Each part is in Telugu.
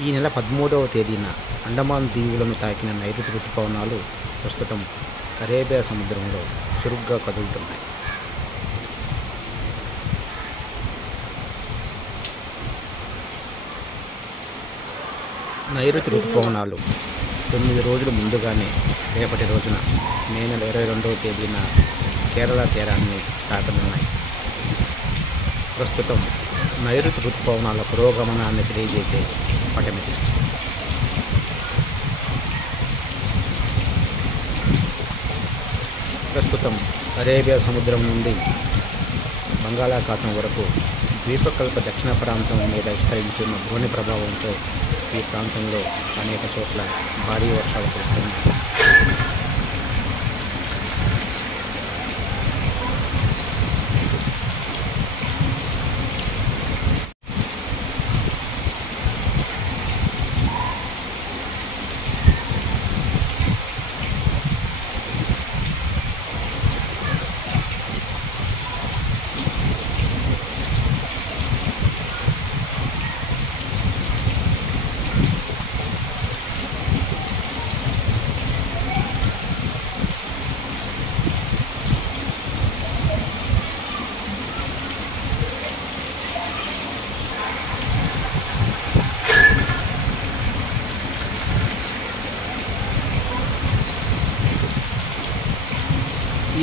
ఈ నెల 13వ తేదీన అండమాన్ దీవులను తాకిన నైరుతి రుతుపవనాలు ప్రస్తుతం అరేబియా సముద్రంలో చురుగ్గా కదులుతున్నాయి. నైరుతి రుతుపవనాలు 9 రోజుల ముందుగానే రేపటి రోజున మే నెల 22వ తేదీన కేరళ తీరాన్ని తాకనున్నాయి. ప్రస్తుతం నైరుతి రుతుపవనాల పురోగమనాన్ని తెలియజేసే పటమిది. ప్రస్తుతం అరేబియా సముద్రం నుండి బంగాళాఖాతం వరకు ద్వీపకల్ప దక్షిణ ప్రాంతం మీద విస్తరించిన ద్రోణి ప్రభావంతో ఈ ప్రాంతంలో అనేక చోట్ల భారీ వర్షాలు కురుస్తున్నాయి.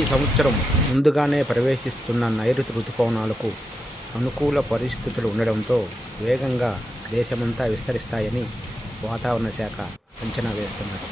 ఈ సంవత్సరం ముందుగానే ప్రవేశిస్తున్న నైరుతి రుతుపవనాలకు అనుకూల పరిస్థితులు ఉండడంతో వేగంగా దేశమంతా విస్తరిస్తాయని వాతావరణ శాఖ అంచనా వేస్తున్నారు.